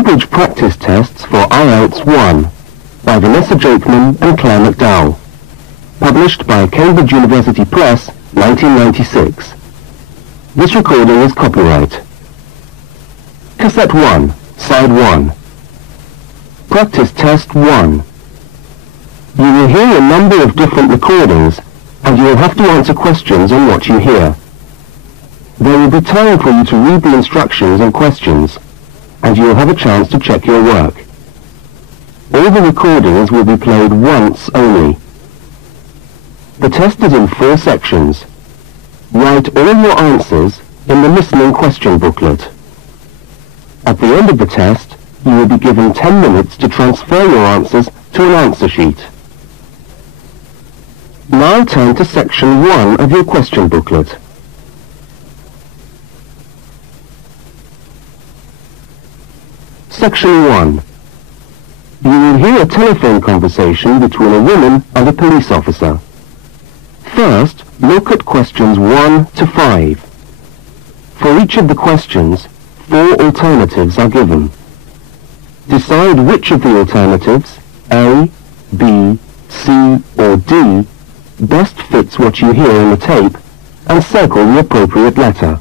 Cambridge Practice Tests for Ielts 1 by Vanessa Jakeman and Claire McDowell. Published by Cambridge University Press, 1996. This recording is copyright. Cassette 1, Side 1. Practice Test 1. You will hear a number of different recordings, and you will have to answer questions on what you hear. There will be time for you to read the instructions and questions, and you will have a chance to check your work. All the recordings will be played once only. The test is in 4 sections. Write all your answers in the listening question booklet. At the end of the test, you will be given 10 minutes to transfer your answers to an answer sheet. Now turn to section 1 of your question booklet. Section 1. You will hear a telephone conversation between a woman and a police officer. First, look at questions 1 to 5. For each of the questions, 4 alternatives are given. Decide which of the alternatives, A, B, C or D, best fits what you hear in the tape, and circle the appropriate letter.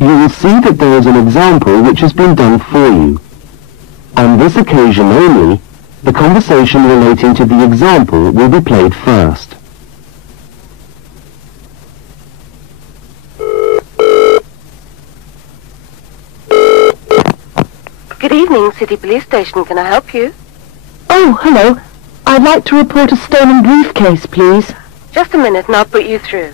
You will see that there is an example which has been done for you. On this occasion only, the conversation relating to the example will be played first. Good evening, City Police Station. Can I help you? Oh, hello. I'd like to report a stolen briefcase, please. Just a minute and I'll put you through.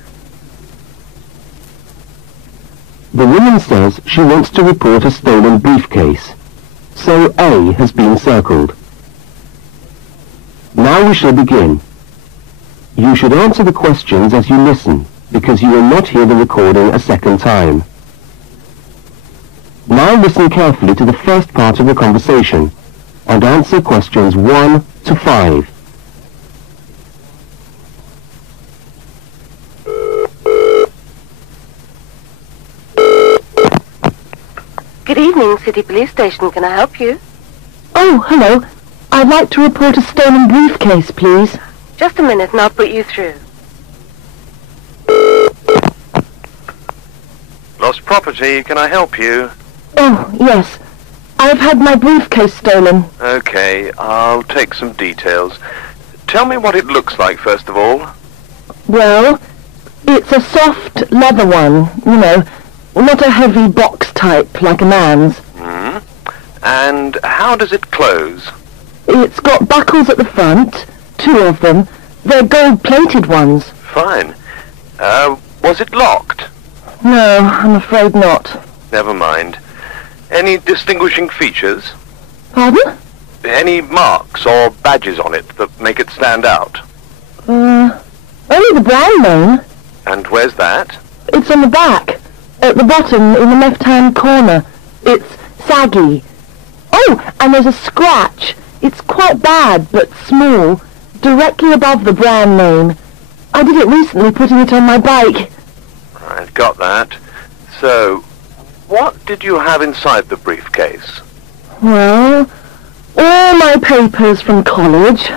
The woman says she wants to report a stolen briefcase, so A has been circled. Now we shall begin. You should answer the questions as you listen, because you will not hear the recording a second time. Now listen carefully to the first part of the conversation, and answer questions 1 to 5. Good evening, City Police Station. Can I help you? Oh, hello. I'd like to report a stolen briefcase, please. Just a minute and I'll put you through. Lost property, can I help you? Oh, yes. I've had my briefcase stolen. Okay, I'll take some details. Tell me what it looks like, first of all. Well, it's a soft leather one, you know, not a heavy box type like a man's. And how does it close? It's got buckles at the front, 2 of them. They're gold-plated ones. Fine. Was it locked? No, I'm afraid not. Never mind. Any distinguishing features? Pardon? Any marks or badges on it that make it stand out? Only the brand name. And where's that? It's on the back, at the bottom in the left-hand corner. It's saggy. Oh, and there's a scratch. It's quite bad, but small, directly above the brand name. I did it recently, putting it on my bike. Right, got that. So, what did you have inside the briefcase? Well, all my papers from college.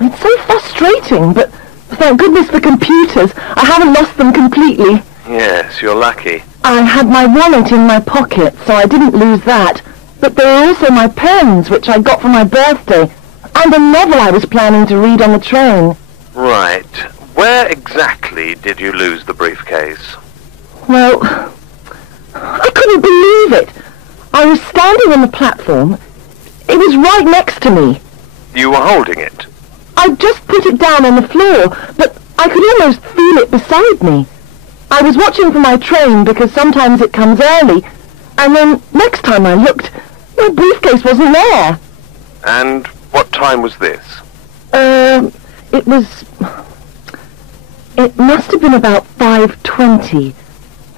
It's so frustrating, but thank goodness for computers. I haven't lost them completely. Yes, you're lucky. I had my wallet in my pocket, so I didn't lose that. But there are also my pens, which I got for my birthday, and a novel I was planning to read on the train. Right. Where exactly did you lose the briefcase? Well, I couldn't believe it. I was standing on the platform. It was right next to me. You were holding it? I just put it down on the floor, but I could almost feel it beside me. I was watching for my train because sometimes it comes early, and then next time I looked, my briefcase wasn't there. And what time was this? It must have been about 5:20.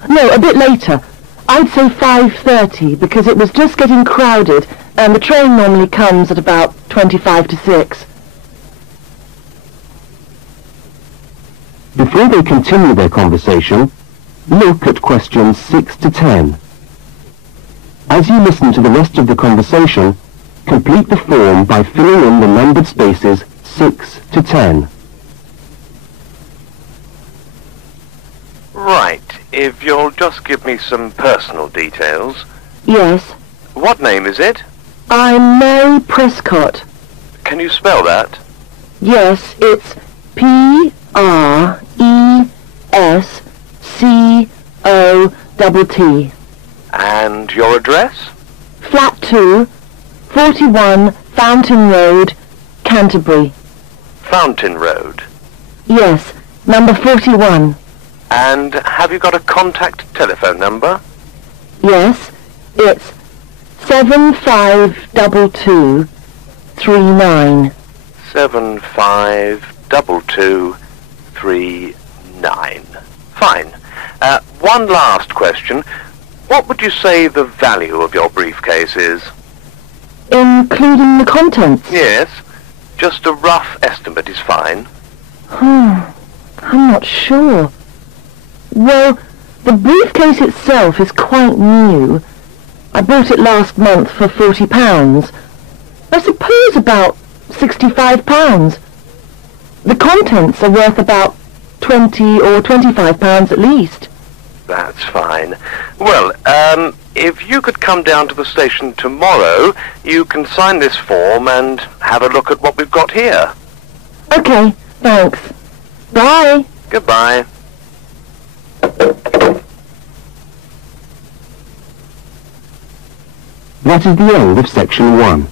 No, a bit later. I'd say 5:30 because it was just getting crowded and the train normally comes at about 25 to 6. Before they continue their conversation, look at questions 6 to 10. As you listen to the rest of the conversation, complete the form by filling in the numbered spaces 6 to 10. Right, if you'll just give me some personal details. Yes. What name is it? I'm Mary Prescott. Can you spell that? Yes, it's Prescott. And your address? Flat 2, 41 Fountain Road, Canterbury. Fountain Road. Yes, number 41. And have you got a contact telephone number? Yes, it's 752239. 752239. Fine. One last question. What would you say the value of your briefcase is? Including the contents? Yes. Just a rough estimate is fine. I'm not sure. Well, the briefcase itself is quite new. I bought it last month for £40. I suppose about £65. The contents are worth about £20 or £25 at least. That's fine. Well, if you could come down to the station tomorrow, you can sign this form and have a look at what we've got here. Okay, thanks. Bye. Goodbye. That is the end of section 1.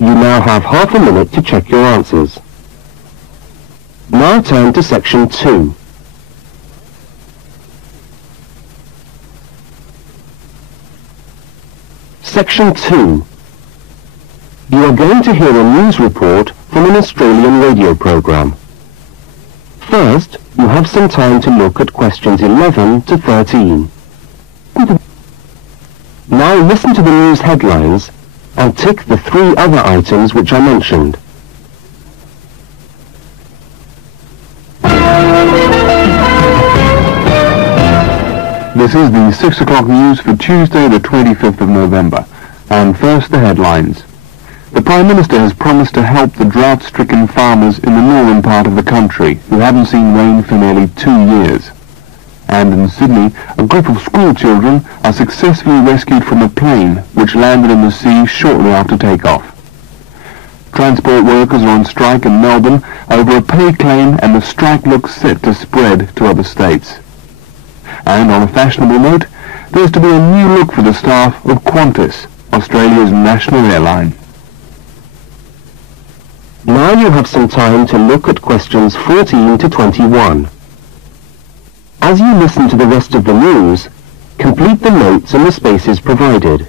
You now have half a minute to check your answers. Now turn to section 2. Section 2. You are going to hear a news report from an Australian radio program. First, you have some time to look at questions 11 to 13. Now listen to the news headlines and tick the 3 other items which I mentioned. This is the 6 o'clock news for Tuesday the 25th of November. And first the headlines. The Prime Minister has promised to help the drought-stricken farmers in the northern part of the country who haven't seen rain for nearly 2 years. And in Sydney, a group of school children are successfully rescued from a plane which landed in the sea shortly after takeoff. Transport workers are on strike in Melbourne over a pay claim, and the strike looks set to spread to other states. And on a fashionable note, there's to be a new look for the staff of Qantas, Australia's national airline. Now you have some time to look at questions 14 to 21. As you listen to the rest of the news, complete the notes in the spaces provided.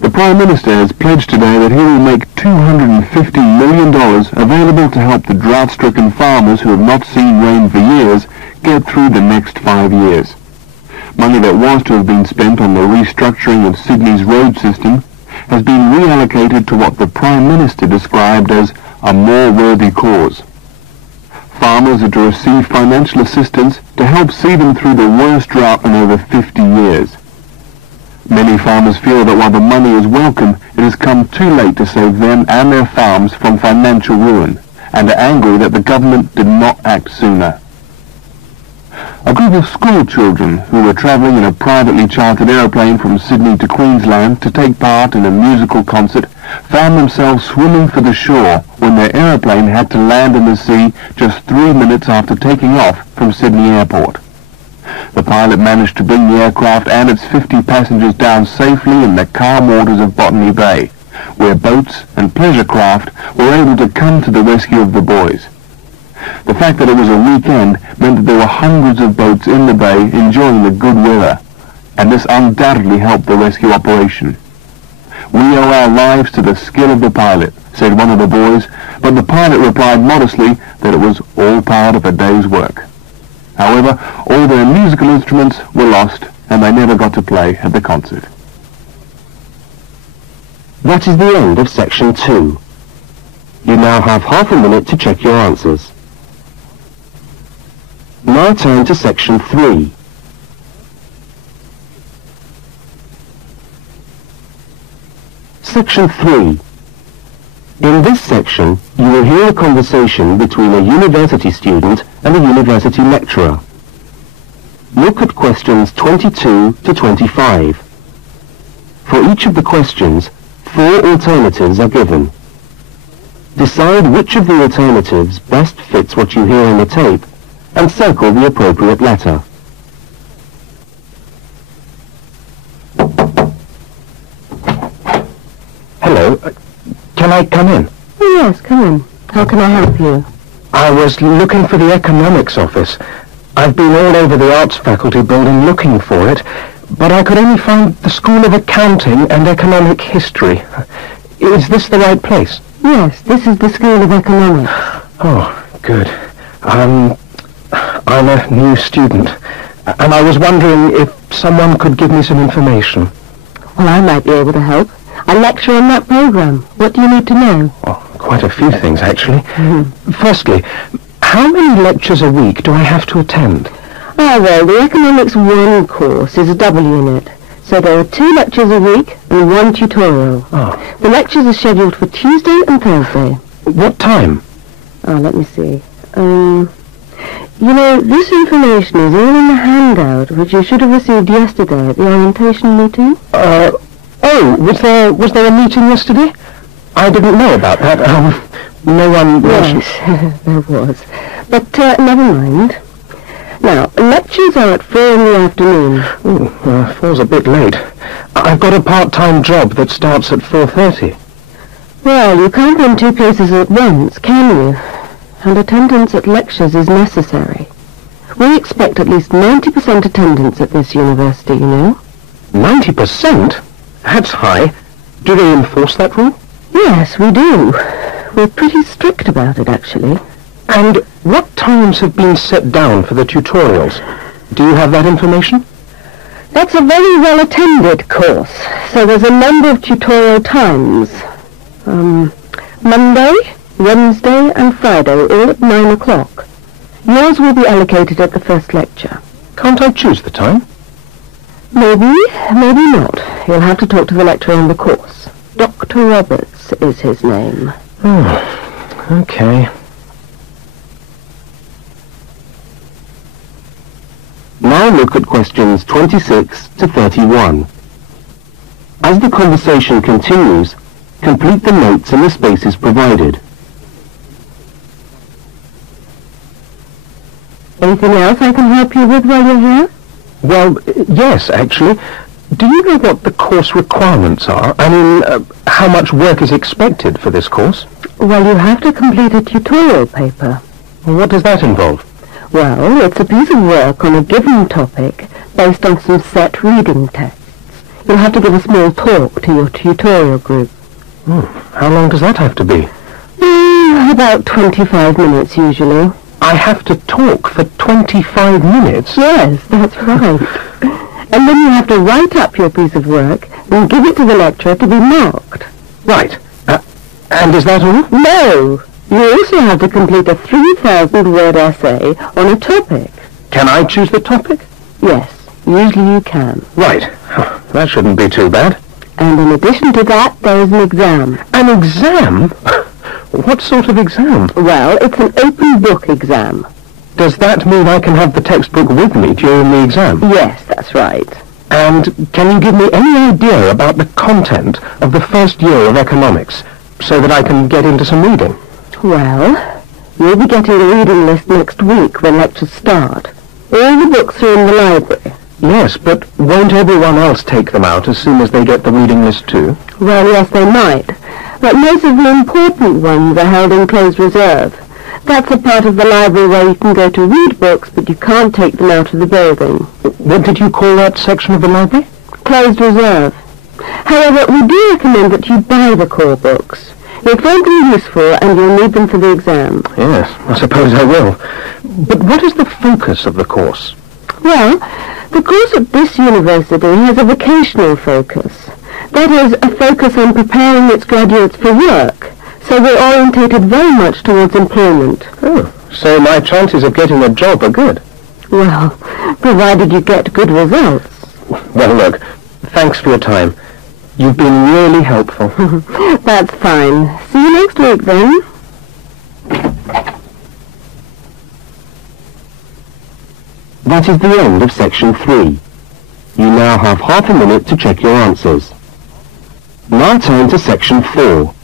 The Prime Minister has pledged today that he will make $250 million available to help the drought-stricken farmers who have not seen rain for years get through the next 5 years. Money that was to have been spent on the restructuring of Sydney's road system has been reallocated to what the Prime Minister described as a more worthy cause. Farmers are to receive financial assistance to help see them through the worst drought in over 50 years. Many farmers feel that while the money is welcome, it has come too late to save them and their farms from financial ruin, and are angry that the government did not act sooner. A group of school children who were travelling in a privately chartered aeroplane from Sydney to Queensland to take part in a musical concert found themselves swimming for the shore when their aeroplane had to land in the sea just 3 minutes after taking off from Sydney Airport. The pilot managed to bring the aircraft and its 50 passengers down safely in the calm waters of Botany Bay, where boats and pleasure craft were able to come to the rescue of the boys. The fact that it was a weekend meant that there were hundreds of boats in the bay enjoying the good weather, and this undoubtedly helped the rescue operation. "We owe our lives to the skill of the pilot," said one of the boys, but the pilot replied modestly that it was all part of a day's work. However, all their musical instruments were lost, and they never got to play at the concert. That is the end of section 2. You now have half a minute to check your answers. Now turn to section 3. Section 3. In this section, you will hear a conversation between a university student and a university lecturer. Look at questions 22 to 25. For each of the questions, 4 alternatives are given. Decide which of the alternatives best fits what you hear on the tape and circle the appropriate letter. Hello, can I come in? Oh, yes, come in. How can I help you? I was looking for the economics office. I've been all over the arts faculty building looking for it, but I could only find the School of Accounting and Economic History. Is this the right place? Yes, this is the School of Economics. Oh, good. I'm a new student, and I was wondering if someone could give me some information. Well, I might be able to help. I lecture on that program. What do you need to know? Oh, quite a few things, actually. Firstly, how many lectures a week do I have to attend? Ah, well, the Economics 1 course is a double unit. So there are 2 lectures a week and 1 tutorial. Oh. The lectures are scheduled for Tuesday and Thursday. What time? Let me see. You know, this information is all in the handout, which you should have received yesterday at the orientation meeting. Was there a meeting yesterday? I didn't know about that. No one mentioned... Yes, there was. But never mind. Now, lectures are at 4 in the afternoon. 4's a bit late. I've got a part-time job that starts at 4:30. Well, you can't run 2 places at once, can you? And attendance at lectures is necessary. We expect at least 90% attendance at this university, you know. 90%? That's high. Do they enforce that rule? Yes, we do. We're pretty strict about it, actually. And what times have been set down for the tutorials? Do you have that information? That's a very well-attended course, so there's a number of tutorial times. Monday, Wednesday and Friday, all at 9 o'clock. Yours will be allocated at the first lecture. Can't I choose the time? Maybe, maybe not. You'll have to talk to the lecturer on the course. Dr. Roberts is his name. Oh, okay. Now look at questions 26 to 31. As the conversation continues, complete the notes in the spaces provided. Anything else I can help you with while you're here? Well, yes, actually. Do you know what the course requirements are? I mean, how much work is expected for this course? Well, you have to complete a tutorial paper. What does that involve? Well, it's a piece of work on a given topic based on some set reading tests. You'll have to give a small talk to your tutorial group. How long does that have to be? About 25 minutes, usually. I have to talk for 25 minutes? Yes, that's right. And then you have to write up your piece of work and give it to the lecturer to be marked. Right. And is that all? No! You also have to complete a 3,000-word essay on a topic. Can I choose the topic? Yes, usually you can. Right. That shouldn't be too bad. And in addition to that, there is an exam. An exam? What sort of exam? Well, it's an open book exam. Does that mean I can have the textbook with me during the exam? Yes, that's right. And can you give me any idea about the content of the first year of economics, so that I can get into some reading? Well, you'll be getting a reading list next week when lectures start. All the books are in the library. Yes, but won't everyone else take them out as soon as they get the reading list too? Well, yes, they might. But most of the important ones are held in closed reserve. That's a part of the library where you can go to read books, but you can't take them out of the building. What did you call that section of the library? Closed reserve. However, we do recommend that you buy the core books. You'll find them useful and you'll need them for the exam. Yes, I suppose I will. But what is the focus of the course? Well, the course at this university has a vocational focus. That is, a focus on preparing its graduates for work. So we're orientated very much towards employment. Oh, so my chances of getting a job are good? Well, provided you get good results. Well, look, thanks for your time. You've been really helpful. That's fine. See you next week, then. That is the end of section 3. You now have half a minute to check your answers. Now turn to section 4.